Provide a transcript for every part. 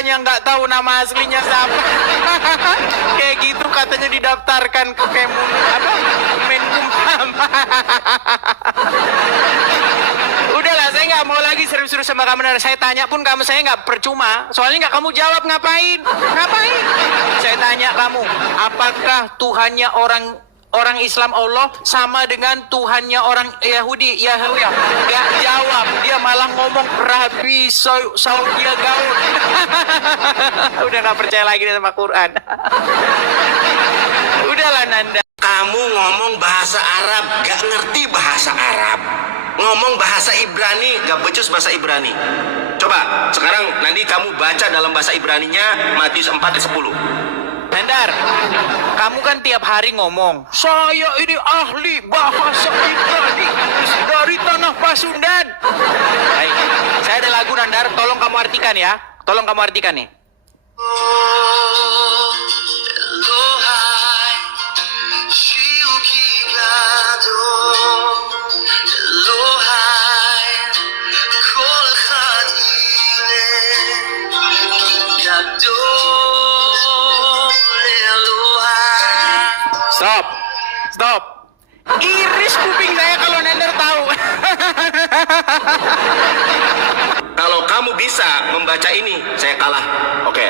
katanya nggak tahu nama aslinya siapa. Kayak gitu katanya didaftarkan ke Menkumham. Udahlah, saya nggak mau lagi serius-serius sama kamu. Saya tanya pun kamu saya nggak percuma. Soalnya nggak kamu jawab ngapain? Ngapain? Saya tanya kamu, apakah Tuhannya orang Islam Allah sama dengan Tuhannya orang Yahudi? Yahudi nggak jawab, dia malah ngomong Rabi Saudia gaul. Udah nggak percaya lagi sama Quran. Udahlah Nanda. Kamu ngomong bahasa Arab, gak ngerti bahasa Arab. Ngomong bahasa Ibrani, gak becus bahasa Ibrani. Coba, sekarang nanti kamu baca dalam bahasa Ibraninya Matius 4:10. Nandar, kamu kan tiap hari ngomong, saya ini ahli bahasa Ibrani dari tanah Pasundan. Baik, saya ada lagu Nandar, tolong kamu artikan ya. Tolong kamu artikan nih. Stop. Stop. Iris kuping saya kalau Nandar tahu. Kalau kamu bisa membaca ini, saya kalah. Oke.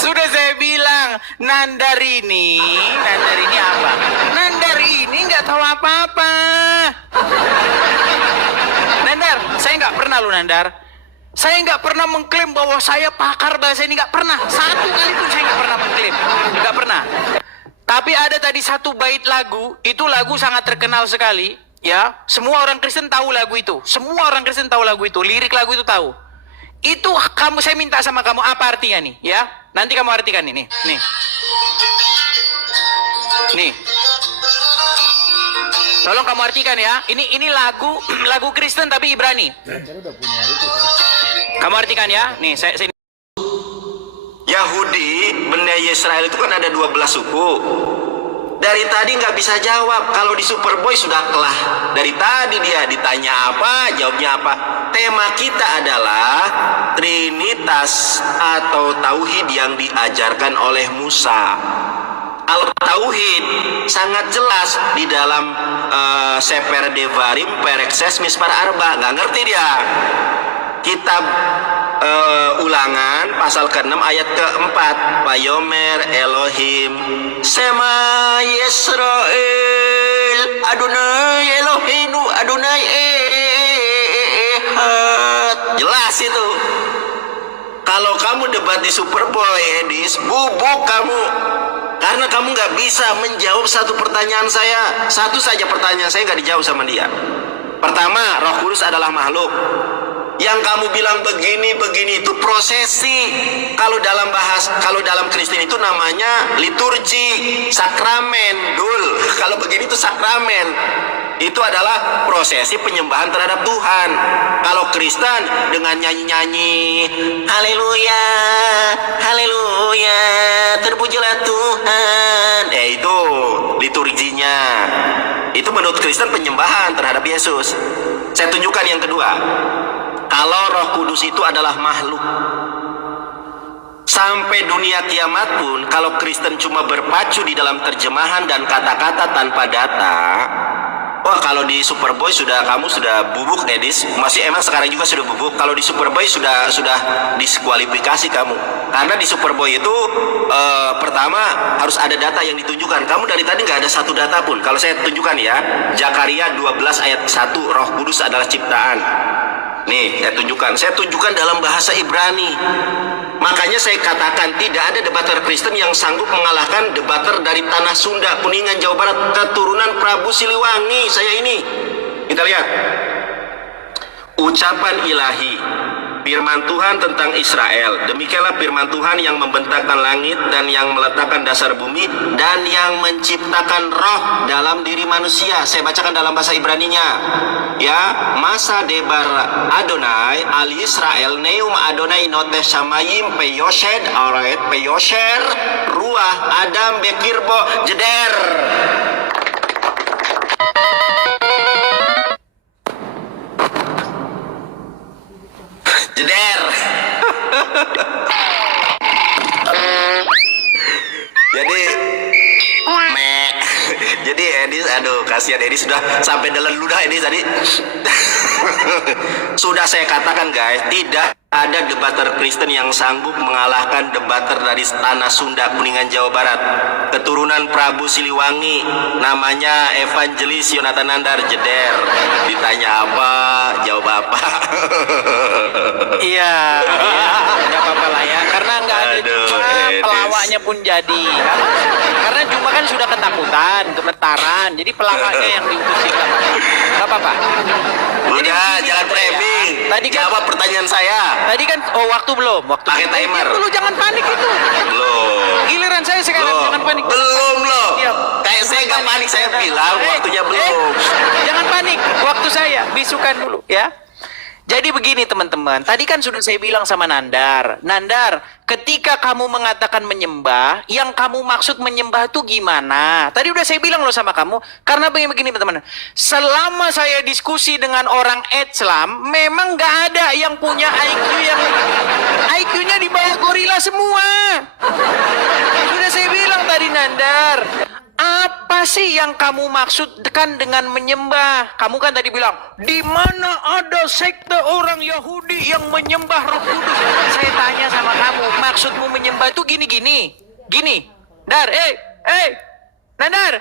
Sudah saya bilang, Nandar ini apa? Nandar ini nggak tahu apa-apa. Nandar, saya nggak pernah loh Nandar. Saya nggak pernah mengklaim bahwa saya pakar bahasa ini, nggak pernah. Satu kali pun saya nggak pernah mengklaim, nggak pernah. Tapi ada tadi satu bait lagu, itu lagu sangat terkenal sekali, ya. Semua orang Kristen tahu lagu itu. Semua orang Kristen tahu lagu itu. Lirik lagu itu tahu. Itu kamu, saya minta sama kamu apa artinya nih, ya? Nanti kamu artikan nih. Nih. Tolong kamu artikan ya. Ini lagu Kristen tapi Ibrani. Kamu artikan ya. Nih, saya Yahudi, Bani Israel itu kan ada 12 suku. Dari tadi nggak bisa jawab. Kalau di Superboy sudah kelah. Dari tadi dia ditanya apa, jawabnya apa. Tema kita adalah Trinitas atau Tauhid yang diajarkan oleh Musa. Al-Tauhid sangat jelas di dalam Seper Devarim Perekses Mispar Arba. Nggak ngerti dia. Kitab Ulangan pasal ke-6 ayat ke-4. Vayomer Elohim Sema Yisrael Adonai Eloheinu Adonai Ehad. Jelas itu. Kalau kamu debat di Superboy, Edis, bubuk kamu. Karena kamu nggak bisa menjawab satu pertanyaan saya. Satu saja pertanyaan saya nggak dijawab sama dia. Pertama, Roh Kudus adalah makhluk. Yang kamu bilang begini itu prosesi. Kalau dalam Kristen itu namanya liturgi, sakramen, dul. Kalau begini itu sakramen. Itu adalah prosesi penyembahan terhadap Tuhan. Kalau Kristen dengan nyanyi-nyanyi, haleluya, haleluya, terpujilah Tuhan. Itu liturginya. Itu menurut Kristen penyembahan terhadap Yesus. Saya tunjukkan yang kedua. Kalau Roh Kudus itu adalah makhluk, sampai dunia kiamat pun, kalau Kristen cuma berpacu di dalam terjemahan dan kata-kata tanpa data, wah, kalau di Superboy kamu sudah bubuk, Edis. Masih emang sekarang juga sudah bubuk. Kalau di Superboy sudah diskualifikasi kamu. Karena di Superboy itu pertama harus ada data yang ditunjukkan. Kamu dari tadi nggak ada satu data pun. Kalau saya tunjukkan ya, Zakaria 12 ayat 1, Roh Kudus adalah ciptaan. Nih, saya tunjukkan dalam bahasa Ibrani. Makanya saya katakan tidak ada debater Kristen yang sanggup mengalahkan debater dari tanah Sunda, Kuningan, Jawa Barat, keturunan Prabu Siliwangi. Saya ini. Kita lihat. Ucapan ilahi. Firman Tuhan tentang Israel. Demikianlah firman Tuhan yang membentangkan langit dan yang meletakkan dasar bumi dan yang menciptakan roh dalam diri manusia. Saya bacakan dalam bahasa Ibraninya. Ya, masa debar Adonai al Israel neum Adonai notes samayim peyoshed alright peyosher kedua, Adam Bekirbo jeder. Jeder. Jadi jadi Edis, aduh kasihan Edis sudah sampai dalam ludah Edis tadi. Sudah saya katakan guys, tidak ada debater Kristen yang sanggup mengalahkan debater dari tanah Sunda, Kuningan, Jawa Barat. Keturunan Prabu Siliwangi, namanya Evangelis Yonatan Nandar jeder. Ditanya apa, jawab apa. Iya, nggak apa-apa lah ya, karena nggak ada Aduh, cuma Edis. pelawaknya pun jadi. Karena cuma kan sudah ketakutan, gemetaran, jadi pelawaknya yang diutusin nggak apa-apa. Jadi Udah, begini jangan aja ya. framing. Tadi kan, Jawab pertanyaan saya. tadi kan, oh waktu belum, waktu Pakai timer. dulu jangan panik itu. Belum. Giliran saya sekarang, Loh, jangan panik. belum loh. Iya. Kayak saya nggak panik, saya bilang waktunya belum. Jangan panik, waktu saya, bisukan dulu ya. Jadi begini teman-teman, tadi kan sudah saya bilang sama Nandar. Nandar, ketika kamu mengatakan menyembah, yang kamu maksud menyembah itu gimana? Tadi udah saya bilang loh sama kamu, karena begini teman-teman. Selama saya diskusi dengan orang Islam, memang nggak ada yang punya IQ-nya di bawah gorila semua. Sudah saya bilang tadi Nandar. Apa sih yang kamu maksudkan dengan menyembah? Kamu kan tadi bilang, di mana ada sekte orang Yahudi yang menyembah Roh Kudus? Saya tanya sama kamu, maksudmu menyembah itu gini-gini? Gini? Dar, Nandar,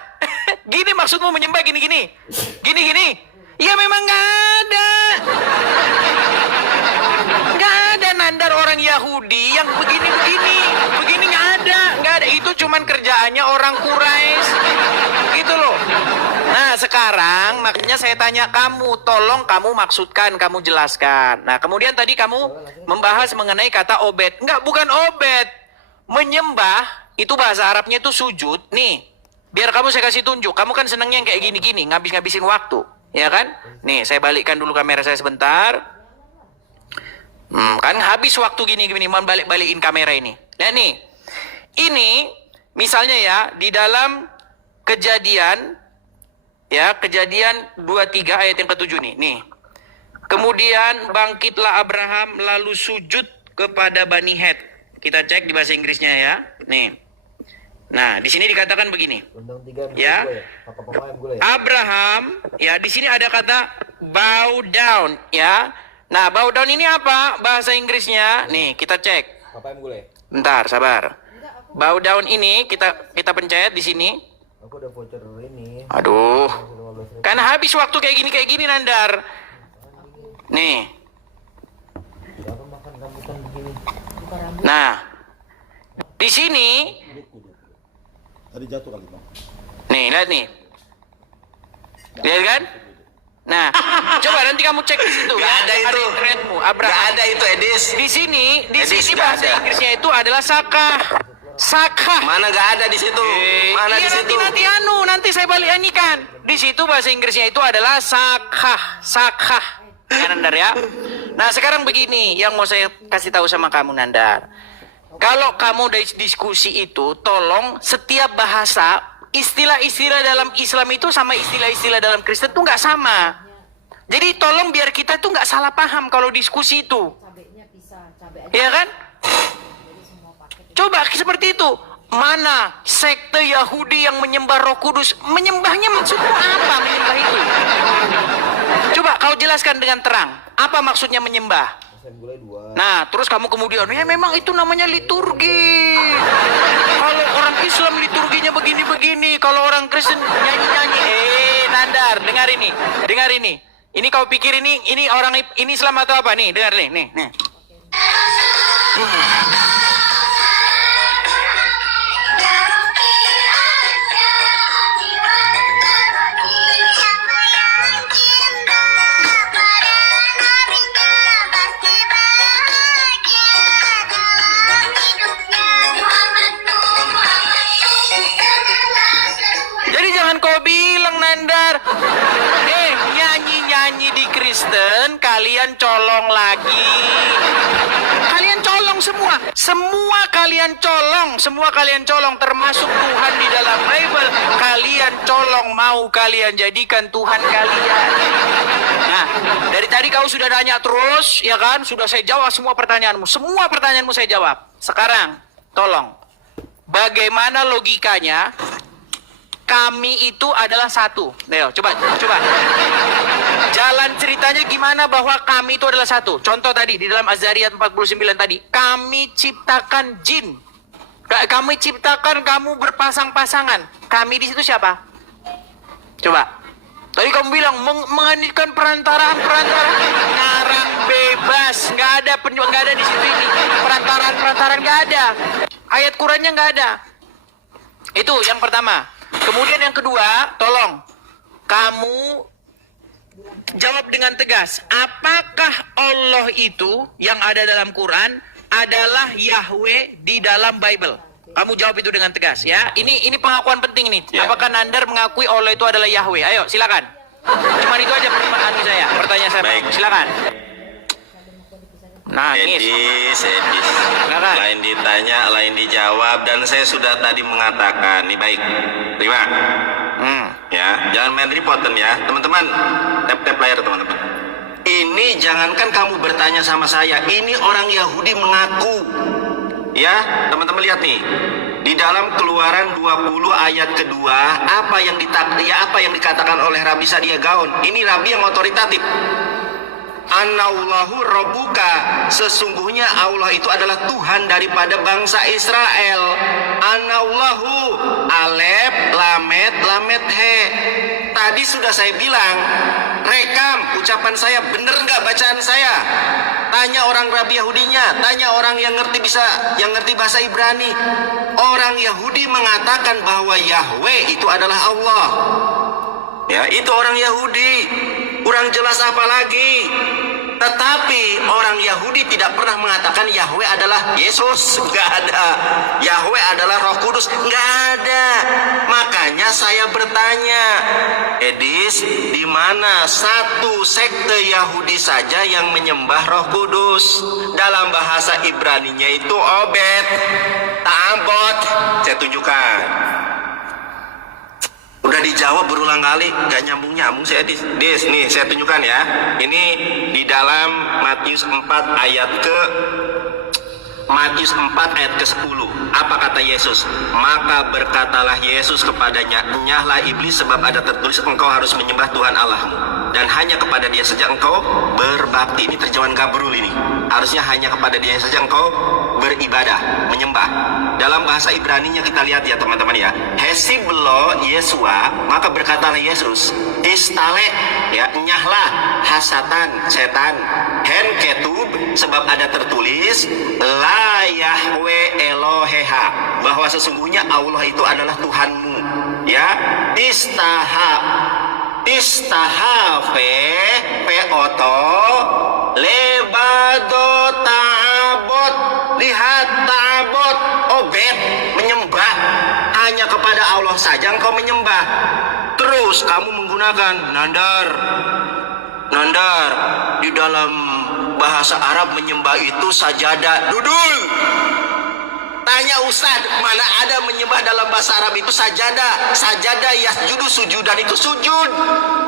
gini maksudmu menyembah gini-gini? Gini-gini? Ya memang nggak ada. Nggak ada Nandar orang Yahudi yang begini-begini. Begini nggak ada. Itu cuman kerjaannya orang Quraisy. Gitu loh. Nah sekarang makanya saya tanya kamu, tolong kamu maksudkan, kamu jelaskan. Nah kemudian tadi kamu membahas mengenai kata obed. Enggak, bukan obed. Menyembah, itu bahasa Arabnya itu sujud. Nih, biar kamu saya kasih tunjuk. Kamu kan senengnya yang kayak gini-gini, ngabis-ngabisin waktu. Ya kan? Nih, saya balikkan dulu kamera saya sebentar. Kan habis waktu gini-gini, mau balik-balikin kamera ini. Nah nih, ini misalnya ya, di dalam Kejadian 23 ayat yang ke-7 nih. Nih. Kemudian bangkitlah Abraham lalu sujud kepada Bani Het. Kita cek di bahasa Inggrisnya ya. Nih. Nah, di sini dikatakan begini. Ya. Abraham, ya di sini ada kata bow down, ya. Nah, bow down ini apa bahasa Inggrisnya? Nih, kita cek. Bentar, sabar. Bow down ini kita pencet di sini. Aku udah voucher ini. Aduh. Karena habis waktu kayak gini Nandar. Nih. Siapa makan rambutan begini? Nah. Di sini Tadi jatuh kali, Bang. nih, lihat nih. Lihat kan? Nah, coba nanti kamu cek di situ. Gak ada itu. Internetmu, Gak Abraham. ada itu Edis. Di sini Edis, gak bahasa ada. Inggrisnya itu adalah sakah. Sakah. Mana gak ada di situ? Mana di Iya situ? nanti saya balik anikan. Di situ bahasa Inggrisnya itu adalah sakah. Ya, Nandar ya. Nah sekarang begini yang mau saya kasih tahu sama kamu Nandar. Kalau kamu dari diskusi itu, tolong setiap bahasa istilah-istilah dalam Islam itu sama istilah-istilah dalam Kristen itu nggak sama. Jadi tolong biar kita tuh nggak salah paham kalau diskusi itu. Cabenya bisa, cabai aja. Ya kan? Jadi semua paket. Coba seperti itu. Mana sekte Yahudi yang menyembah Roh Kudus? Menyembahnya maksudmu apa menyembah itu? Coba kau jelaskan dengan terang. Apa maksudnya menyembah? Saya gulai 2. Nah, terus kamu kemudian, ya memang itu namanya liturgi. Kalau orang Islam liturginya begini-begini, kalau orang Kristen nyanyi-nyanyi. Nandar, dengar ini. Ini kau pikir ini orang ini Islam atau apa nih? Dengar nih. Jadi jangan kau bilang Nandar, nyanyi-nyanyi di Kristen, kalian colong lagi. Kalian colong colong semua. Semua kalian colong termasuk Tuhan di dalam Bible. Kalian colong, mau kalian jadikan Tuhan kalian. Nah, dari tadi kau sudah nanya terus, ya kan? Sudah saya jawab semua pertanyaanmu. Semua pertanyaanmu saya jawab. Sekarang, tolong. Bagaimana logikanya kami itu adalah satu? Neo, coba. Jalan ceritanya gimana bahwa kami itu adalah satu? Contoh tadi di dalam Az-Zariyat 49 tadi, kami ciptakan jin. Kami ciptakan kamu berpasang-pasangan. Kami di situ siapa? Coba. Tadi kamu bilang menganitkan perantaraan. Ngarang bebas, nggak ada di situ ini. Perantaraan nggak ada. Ayat Qurannya nggak ada. Itu yang pertama. Kemudian yang kedua, tolong kamu jawab dengan tegas. Apakah Allah itu yang ada dalam Quran adalah Yahweh di dalam Bible? Kamu jawab itu dengan tegas ya. Ini pengakuan penting nih. Ya. Apakah Nandar mengakui Allah itu adalah Yahweh? Ayo, silakan. Cuman itu aja pertanyaan saya. Baik. Silakan. Nangis. Edis. Silakan. Lain ditanya, lain dijawab, dan saya sudah tadi mengatakan, nih baik, terima. Ya, jangan main reporten ya, teman-teman. Tap layar teman-teman. Ini jangankan kamu bertanya sama saya, ini orang Yahudi mengaku. Ya, teman-teman lihat nih. Di dalam Keluaran 20 ayat kedua, apa yang dikatakan oleh Rabi Sadia Gaon? Ini Rabi yang otoritatif. Anallahu Rabbuka, sesungguhnya Allah itu adalah Tuhan daripada bangsa Israel. Anallahu, alef lamet he. Tadi sudah saya bilang, rekam ucapan saya, bener nggak bacaan saya? Tanya orang Rabi Yahudinya, tanya orang yang ngerti bahasa Ibrani. Orang Yahudi mengatakan bahwa Yahweh itu adalah Allah. Ya, itu orang Yahudi. Kurang jelas apa lagi? Tetapi orang Yahudi tidak pernah mengatakan Yahweh adalah Yesus. Nggak ada. Yahweh adalah Roh Kudus. Nggak ada. Makanya saya bertanya, Edis, di mana satu sekte Yahudi saja yang menyembah Roh Kudus? Dalam bahasa Ibraninya itu Obed, Ta'abot. Saya tunjukkan. Udah dijawab berulang kali, gak nyambung saya Dis, nih saya tunjukkan ya. Ini di dalam Matius 4 ayat ke-10. Apa kata Yesus? Maka berkatalah Yesus kepadanya, enyahlah iblis, sebab ada tertulis engkau harus menyembah Tuhan Allahmu, dan hanya kepada Dia saja engkau berbakti. Ini terjemahan Gabrul ini. Harusnya hanya kepada Dia saja engkau beribadah, menyembah. Dalam bahasa Ibraninya kita lihat ya teman-teman ya. Hesiblo Yesua, maka berkatalah Yesus, istale, ya, enyahlah hasatan, setan. Hen ketub, sebab ada tertulis la Yahweh Eloheha, bahwa sesungguhnya Allah itu adalah Tuhanmu. Ya, istahafe peoto lebado ta'abot. Lihat, ta'abot, obed, menyembah. Hanya kepada Allah saja engkau menyembah. Terus kamu menggunakan Nandar, di dalam bahasa Arab menyembah itu sajadah. Dudul, tanya Ustaz, mana ada menyembah dalam bahasa Arab itu sajadah? Sajadah yasjudu, sujudan itu sujud.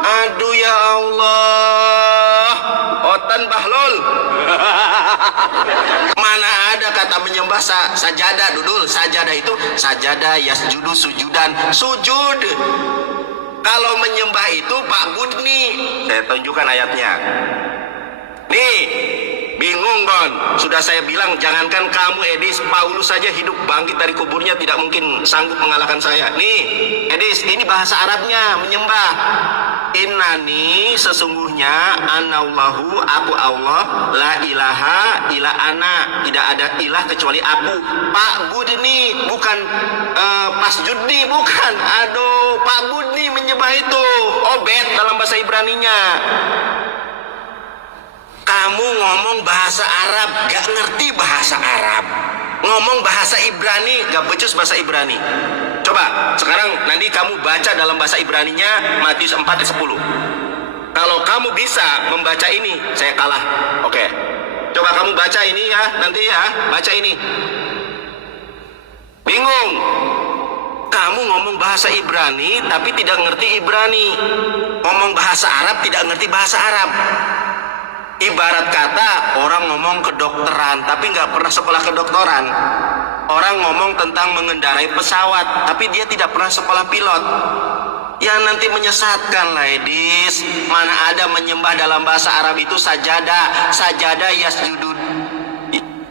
Aduh ya Allah, Otan Bahlul. Mana ada kata menyembah sajadah, Dudul. Sajadah itu sajadah yasjudu, sujudan, sujud. Kalau menyembah itu Pak Budni, saya tunjukkan ayatnya. Nih, bingung Bon. Sudah saya bilang, jangankan kamu Edis, Paulus saja hidup bangkit dari kuburnya tidak mungkin sanggup mengalahkan saya. Nih, Edis, ini bahasa Arabnya menyembah. Innani, sesungguhnya, anallahu, aku Allah, la ilaha illa ana, tidak ada ilah kecuali aku. Pak Budni, bukan Pasjudni, bukan. Aduh, Pak Budni menyembah itu. Obed dalam bahasa Ibraninya. Kamu ngomong bahasa Arab, gak ngerti bahasa Arab. Ngomong bahasa Ibrani, gak becus bahasa Ibrani. Coba, sekarang nanti kamu baca dalam bahasa Ibraninya Matius 4 ayat 10. Kalau kamu bisa membaca ini, saya kalah. Oke. Coba kamu baca ini ya, nanti ya, baca ini. Bingung? Kamu ngomong bahasa Ibrani tapi tidak ngerti Ibrani. Ngomong bahasa Arab tidak ngerti bahasa Arab. Ibarat kata orang ngomong kedokteran tapi nggak pernah sekolah kedokteran. Orang ngomong tentang mengendarai pesawat tapi dia tidak pernah sekolah pilot. Ya nanti menyesatkan, ladies. Mana ada menyembah dalam bahasa Arab itu sajadah. Sajadah yasjudu.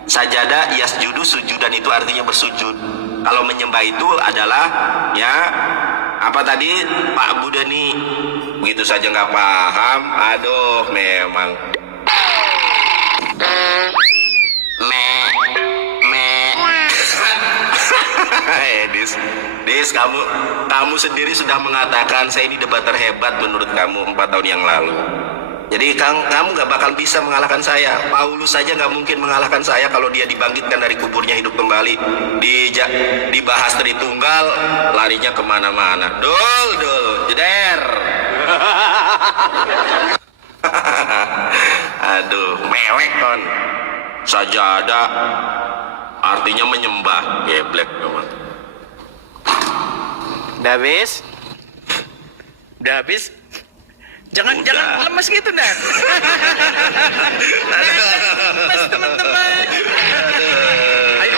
Sajadah yasjudu, sujudan itu artinya bersujud. Kalau menyembah itu adalah ya apa tadi Pak Budani begitu saja nggak paham. Aduh memang. Dis, kamu sendiri sudah mengatakan saya ini debat terhebat menurut kamu 4 tahun yang lalu. Jadi kamu nggak bakal bisa mengalahkan saya. Paulus saja nggak mungkin mengalahkan saya kalau dia dibangkitkan dari kuburnya hidup kembali. Dibahas Tritunggal, larinya kemana-mana. Dul, jeder. Aduh, mewek kon. Sajadah artinya menyembah. Geblek kawan. Udah habis? Udah habis? Jangan lemes gitu, Nan. Lemes teman-teman. Ayo,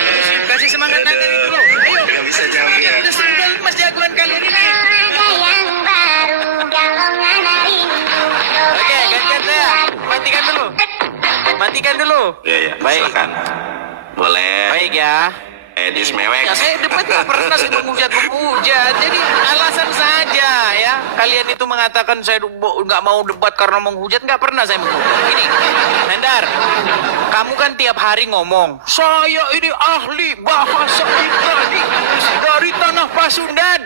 kasih semangat Nan dari dulu. Ayo. Nggak bisa jawab ya. Sudah lemes jagoan kalian ini. Oke, gantian saya. Matikan dulu. Iya, Baik. silakan. Boleh. Baik ya. Edis mewek. Ya saya debat nggak pernah saya menghujat. Jadi alasan saja ya. Kalian itu mengatakan saya nggak mau debat karena menghujat, nggak pernah saya menghujat. Ini, Nandar, kamu kan tiap hari ngomong, saya ini ahli bahasa Ibrani dari tanah Pasundan.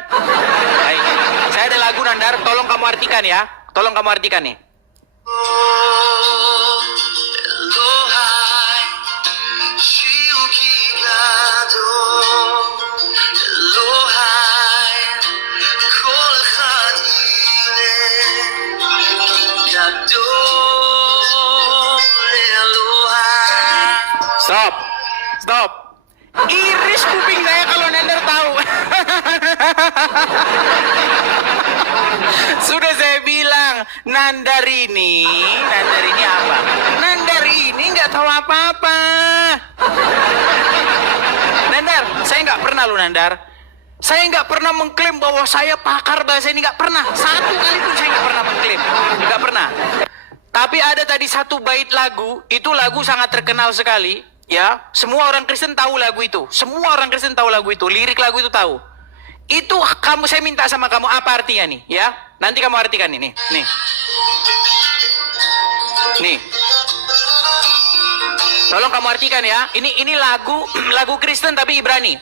Baik, saya ada lagu Nandar, tolong kamu artikan ya. Tolong kamu artikan nih. Stop. Iris kuping saya kalau Nandar tahu. Sudah saya bilang, Nandar ini apa? Nandar ini nggak tahu apa-apa. Nandar, saya nggak pernah lu Nandar. Saya nggak pernah mengklaim bahwa saya pakar bahasa ini, nggak pernah. Satu kali pun saya nggak pernah mengklaim, nggak pernah. Tapi ada tadi satu bait lagu, itu lagu sangat terkenal sekali. Ya, semua orang Kristen tahu lagu itu. Semua orang Kristen tahu lagu itu. Lirik lagu itu tahu. Itu saya minta sama kamu apa artinya nih, ya? Nanti kamu artikan nih. Nih. Tolong kamu artikan ya. Ini lagu Kristen tapi Ibrani.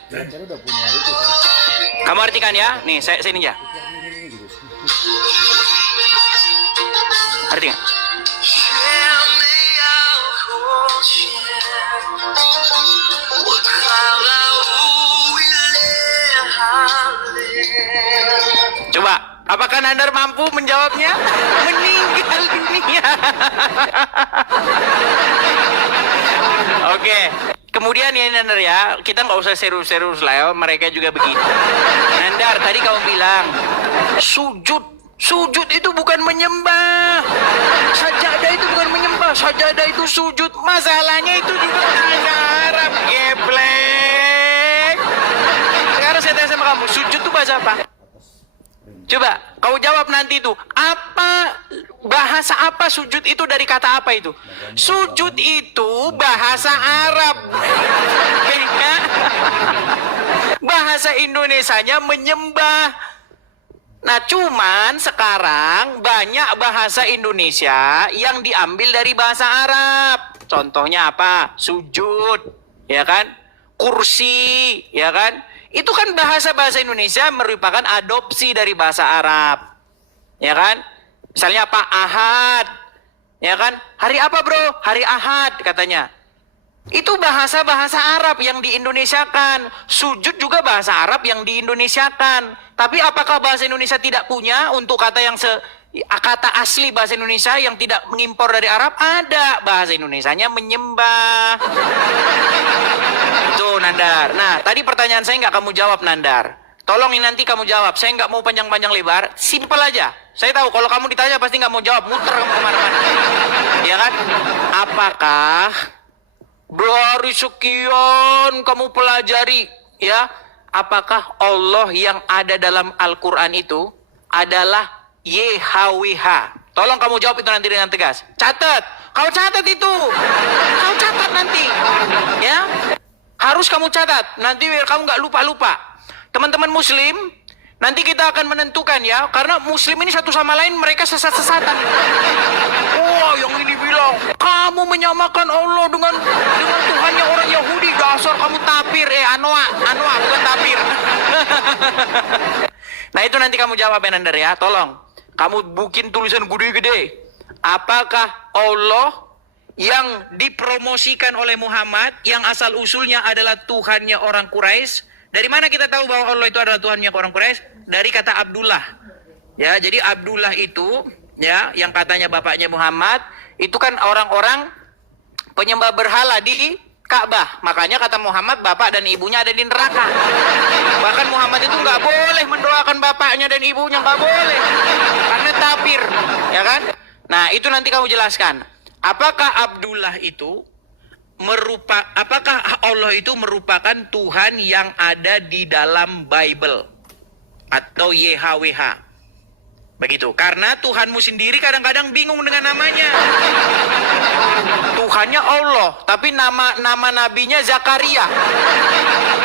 Kamu artikan ya. Nih, saya ini ya. Artikan. Coba, apakah Nandar mampu menjawabnya? Meninggal dunia. Oke, kemudian ya Nandar ya, kita nggak usah serius-serius lah ya, mereka juga begitu. Nandar, tadi kamu bilang sujud itu bukan menyembah. Sajadah itu bukan menyembah, sajadah itu sujud. Masalahnya itu juga bahasa Arab, geblek. Sekarang saya tanya sama kamu, sujud itu bahasa apa? Coba, kau jawab nanti itu. Bahasa apa sujud itu dari kata apa itu? Sujud itu bahasa Arab. Bahasa Indonesianya menyembah. Nah, cuman sekarang banyak bahasa Indonesia yang diambil dari bahasa Arab. Contohnya apa? Sujud, ya kan? Kursi, ya kan? Itu kan bahasa Indonesia merupakan adopsi dari bahasa Arab. Ya kan? Misalnya apa? Ahad. Ya kan? Hari apa bro? Hari Ahad katanya. Itu bahasa Arab yang diindonesiakan. Sujud juga bahasa Arab yang diindonesiakan. Tapi apakah bahasa Indonesia tidak punya untuk kata yang kata asli bahasa Indonesia yang tidak mengimpor dari Arab ada. Bahasa Indonesianya menyembah. Itu Nandar. Nah, tadi pertanyaan saya nggak kamu jawab Nandar. Tolong ini nanti kamu jawab. Saya nggak mau panjang-panjang lebar. Simpel aja. Saya tahu kalau kamu ditanya pasti nggak mau jawab. Muter kamu kemana-mana. Ya kan? Apakah dari sekian kamu pelajari, ya, apakah Allah yang ada dalam Al-Quran itu adalah YHWH? Tolong kamu jawab itu nanti dengan tegas. Catat, kau catat itu, kau catat nanti, ya, harus kamu catat. Nanti biar kamu nggak lupa-lupa. Teman-teman Muslim, nanti kita akan menentukan ya, karena Muslim ini satu sama lain mereka sesat-sesatan. Oh, yang ini bilang kamu menyamakan Allah dengan Tuhannya orang Yahudi. Dasar kamu tapir, Anwa bukan tapir. Nah itu nanti kamu jawab ya Nandar ya. Tolong kamu bikin tulisan gede-gede. Apakah Allah yang dipromosikan oleh Muhammad yang asal usulnya adalah Tuhannya orang Quraisy? Dari mana kita tahu bahwa Allah itu adalah Tuhannya orang Quraisy? Dari kata Abdullah. Ya, jadi Abdullah itu ya yang katanya bapaknya Muhammad itu kan orang-orang penyembah berhala di Ka'bah. Makanya kata Muhammad bapak dan ibunya ada di neraka. Bahkan Muhammad itu nggak boleh mendoakan bapaknya dan ibunya, nggak boleh karena tapir, ya kan? Nah itu nanti kamu jelaskan. Apakah Abdullah itu apakah Allah itu merupakan Tuhan yang ada di dalam Bible atau YHWH? Begitu. Karena Tuhanmu sendiri kadang-kadang bingung dengan namanya. Tuhannya Allah, tapi nama nabinya Zakaria.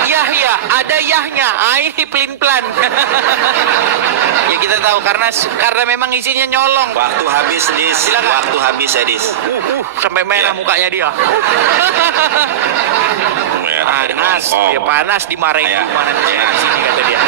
Yahya, ada Yahnya. Ini pelin-pelan. Ya kita tahu karena memang isinya nyolong. Waktu habis, Dis. Silakan. Waktu habis, Dis. Sampai merah mukanya dia. Panas, dia panas dimarahin mana di sini kata dia.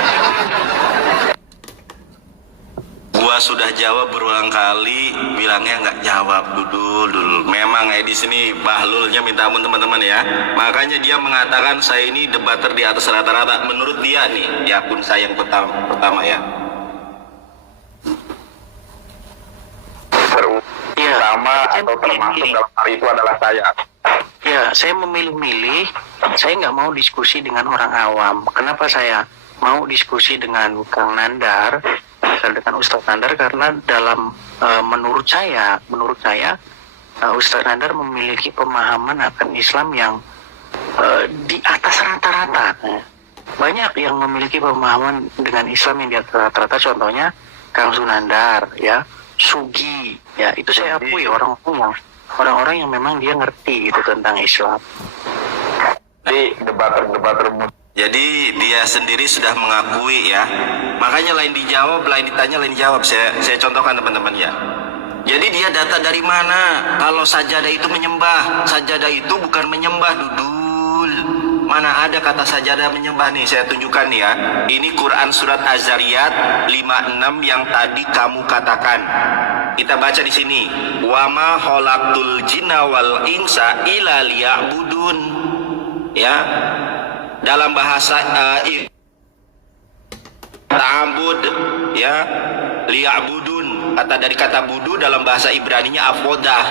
Gua sudah jawab berulang kali, bilangnya nggak jawab. Dudul. Memang Edis ini bahlulnya minta ampun teman-teman ya. Makanya dia mengatakan saya ini debater di atas rata-rata. Menurut dia nih, di akun saya yang pertama ya. Terutama atau termasuk dalam hal itu adalah saya. Ya, saya memilih-milih. Saya nggak mau diskusi dengan orang awam. Kenapa saya mau diskusi dengan Kang Nandar? Dengan Ustadz Nandar karena dalam menurut saya Ustadz Nandar memiliki pemahaman akan Islam yang di atas rata-rata. Banyak yang memiliki pemahaman dengan Islam yang di atas rata-rata. Contohnya Kang Sunandar, ya, Sugi, ya, itu saya akui orang-orang yang memang dia ngerti gitu tentang Islam. Jadi debater Jadi dia sendiri sudah mengakui ya. Makanya lain dijawab, lain ditanya, lain dijawab. Saya contohkan teman-teman ya. Jadi dia data dari mana? Kalau sajadah itu menyembah, sajadah itu bukan menyembah, Dudul. Mana ada kata sajadah menyembah nih? Saya tunjukkan nih ya. Ini Quran surat Az-Zariyat 56 yang tadi kamu katakan. Kita baca di sini. Wa ma khalaqtul jinna wal insa illa liya'budun. Ya. Dalam bahasa ta'abud ya, liya'budun, dari kata budu dalam bahasa Ibraninya avodah,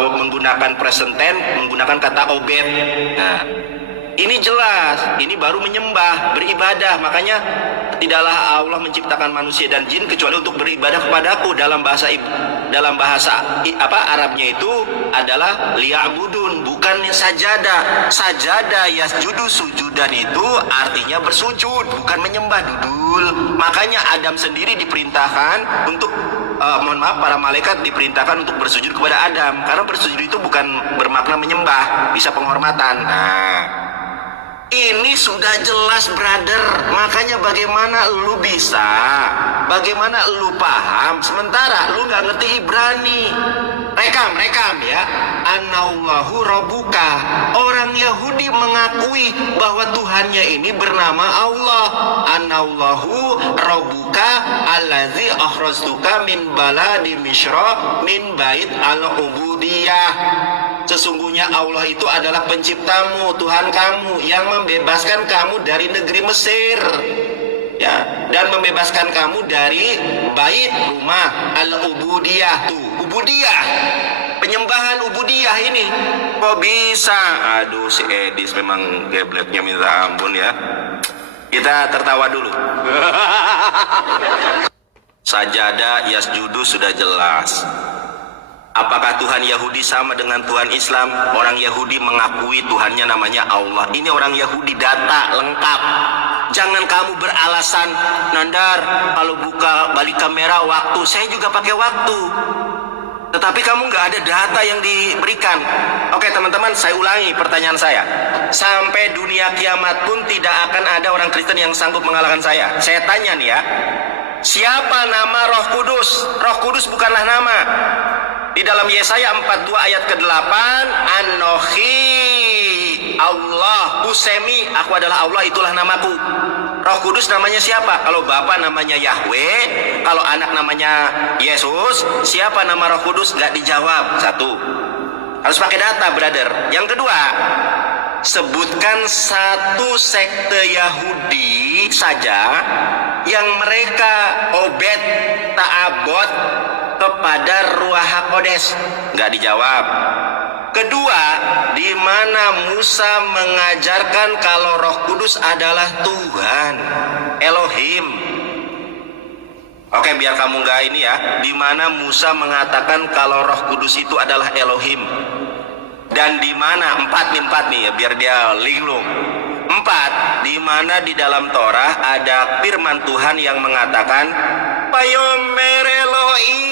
menggunakan present tense, menggunakan kata obed. Nah, ini jelas, ini baru menyembah, beribadah. Makanya tidaklah Allah menciptakan manusia dan jin kecuali untuk beribadah kepadaku. Dalam bahasa Arabnya itu adalah liya'budun, bukan sajadah. Sajadah yasjudu, sujudan itu artinya bersujud, bukan menyembah, Dudul. Makanya Adam sendiri diperintahkan untuk para malaikat diperintahkan untuk bersujud kepada Adam, karena bersujud itu bukan bermakna menyembah, bisa penghormatan. Nah, ini sudah jelas, brother. Makanya bagaimana lu paham sementara lu nggak ngerti Ibrani. Rekam ya. Anallahu rabbuka. Orang Yahudi mengakui bahwa Tuhannya ini bernama Allah. Anallahu rabbuka allazi akhrajtuka min baladi Misra min bait al-ubudiyah. Sesungguhnya Allah itu adalah penciptamu, Tuhan kamu yang membebaskan kamu dari negeri Mesir. Ya. dan membebaskan kamu dari bait rumah al-ubudiyah. Tuh, ubudiyah, penyembahan ubudiyah ini. Kok bisa? Aduh, si Edis memang gebleknya minta ampun ya. Kita tertawa dulu. Sajadah yasjudu sudah jelas. Apakah Tuhan Yahudi sama dengan Tuhan Islam? Orang Yahudi mengakui Tuhannya namanya Allah. Ini orang Yahudi, data lengkap. Jangan kamu beralasan, Nandar, kalau buka balik kamera waktu, saya juga pakai waktu. Tetapi kamu nggak ada data yang diberikan. Oke teman-teman, saya ulangi pertanyaan saya. Sampai dunia kiamat pun tidak akan ada orang Kristen yang sanggup mengalahkan saya. Saya tanya nih ya, siapa nama Roh Kudus? Roh Kudus bukanlah nama. Di dalam Yesaya 42 ayat ke-8, Anohi Allah Usemi, aku adalah Allah, itulah namaku. Roh Kudus namanya siapa? Kalau Bapa namanya Yahweh, kalau anak namanya Yesus, siapa nama Roh Kudus? Gak dijawab. Satu, harus pakai data, brother. Yang kedua, sebutkan satu sekte Yahudi saja yang mereka obed ta'abot kepada Ruach HaKodes. Nggak dijawab. Kedua, di mana Musa mengajarkan kalau Roh Kudus adalah Tuhan, Elohim. Oke, biar kamu nggak ini ya. Di mana Musa mengatakan kalau Roh Kudus itu adalah Elohim. Dan di mana empat nih ya, biar dia linglung. Empat, di mana di dalam Torah ada firman Tuhan yang mengatakan Vayomer Elohim,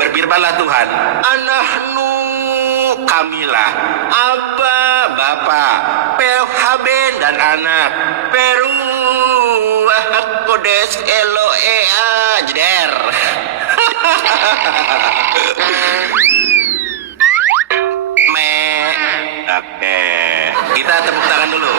berfirmanlah Tuhan, Anahnu, kamilah, Abba, Bapa, Pelhaben dan anak, Peruah Kodes Eloea, jeder. Oke, kita tepuk tangan dulu.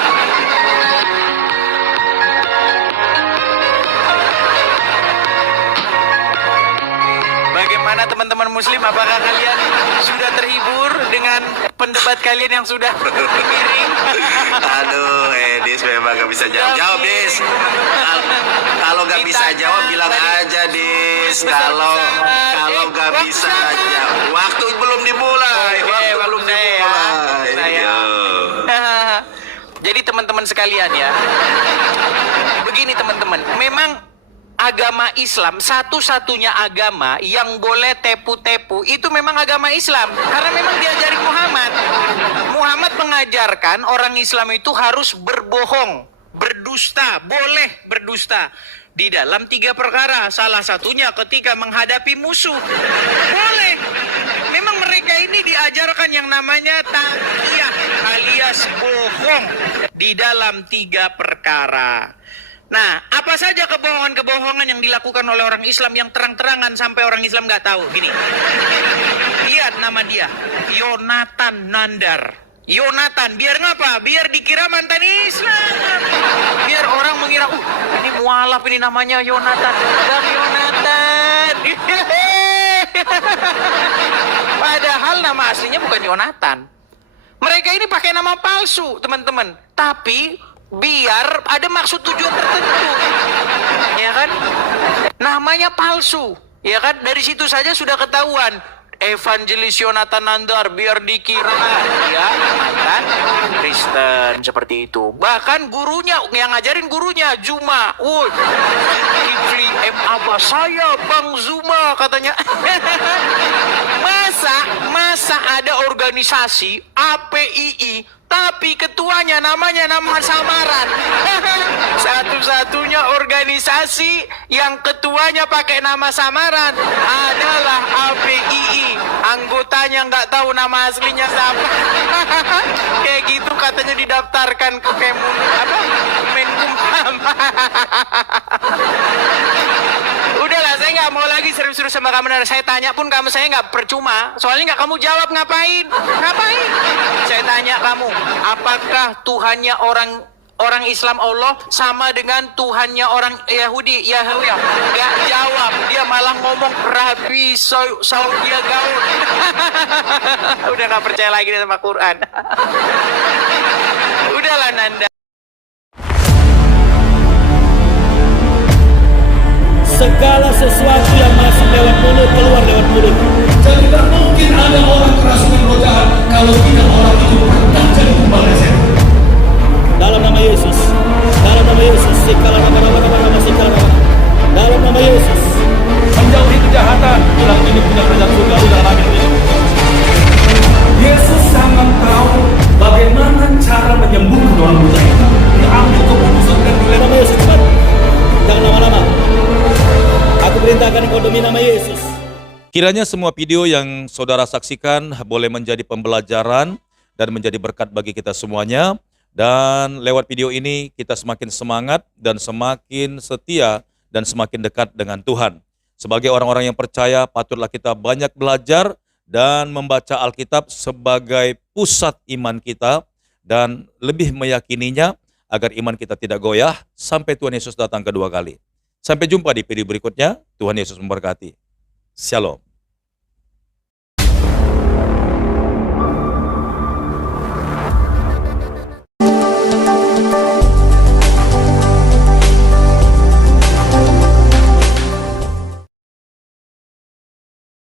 Bagaimana teman-teman muslim, apakah kalian sudah terhibur dengan pendebat kalian yang sudah miring? Aduh, Dis memang gak bisa jawab. Jawab, Dis. Kalau gak bisa jawab, bilang aja, Dis. Kalau gak bisa jawab, waktu belum dimulai. Waktu belum dimulai. Jadi teman-teman sekalian ya, begini teman-teman, memang agama Islam satu-satunya agama yang boleh tepu-tepu itu memang agama Islam, karena memang diajarin Muhammad. Muhammad mengajarkan orang Islam itu harus berbohong, berdusta, boleh berdusta di dalam 3 perkara. Salah satunya ketika menghadapi musuh, boleh. Memang mereka ini diajarkan yang namanya taqiyah alias bohong di dalam 3 perkara. Nah, apa saja kebohongan-kebohongan yang dilakukan oleh orang Islam yang terang-terangan sampai orang Islam nggak tahu? Gini, lihat nama dia, Yonatan Nandar. Yonatan, biar ngapa? Biar dikira mantan Islam. Biar orang mengira, ini mualaf ini namanya Yonatan. Dan Yonatan. Padahal nama aslinya bukan Yonatan. Mereka ini pakai nama palsu, teman-teman. Tapi biar ada maksud tujuan tertentu, ya kan? Namanya palsu, ya kan? Dari situ saja sudah ketahuan. Evangelis Yonatan Nandar, biar dikira ya mantan Kristen, seperti itu. Bahkan gurunya yang ngajarin gurunya Zuma, Kifli apa saya Bang Zuma katanya. masa ada organisasi APII tapi ketuanya namanya nama samaran. Satu-satunya organisasi yang ketuanya pakai nama samaran adalah APII. Anggotanya nggak tahu nama aslinya siapa. Kayak gitu katanya didaftarkan ke Menkumham. Udahlah, saya nggak mau lagi serius-serius sama kamu. Saya tanya pun saya nggak percuma. Soalnya nggak kamu jawab, ngapain? Saya tanya kamu, apakah Tuhannya orang Islam Allah sama dengan Tuhannya orang Yahudi? Yahweh. Nggak jawab, dia malah ngomong Rabi Saudia Gaul. Udah nggak percaya lagi sama Quran. Udahlah Nanda. segala sesuatu yang masuk lewat mulut keluar lewat mulut. Jadi tidak mungkin ada orang kerasukan roh jahat kalau tidak orang itu pernah jadi tumbal setan. Dalam nama Yesus, dalam nama Yesus, segala nama, segala nama. Dalam nama Yesus, Menjauhi kejahatan, bilang ini punya kerajaan surga di dalam amin. Yesus sangat tahu bagaimana cara menyembuhkan orang buta itu. Dia ambil keputusan dan dalam nama Yesus, cepat. Jangan lama-lama. Aku perintahkan engkau demi nama Yesus. Kiranya semua video yang saudara saksikan boleh menjadi pembelajaran dan menjadi berkat bagi kita semuanya. Dan lewat video ini kita semakin semangat dan semakin setia dan semakin dekat dengan Tuhan. Sebagai orang-orang yang percaya, patutlah kita banyak belajar dan membaca Alkitab sebagai pusat iman kita dan lebih meyakininya agar iman kita tidak goyah sampai Tuhan Yesus datang kedua kali. Sampai jumpa di video berikutnya. Tuhan Yesus memberkati. Shalom.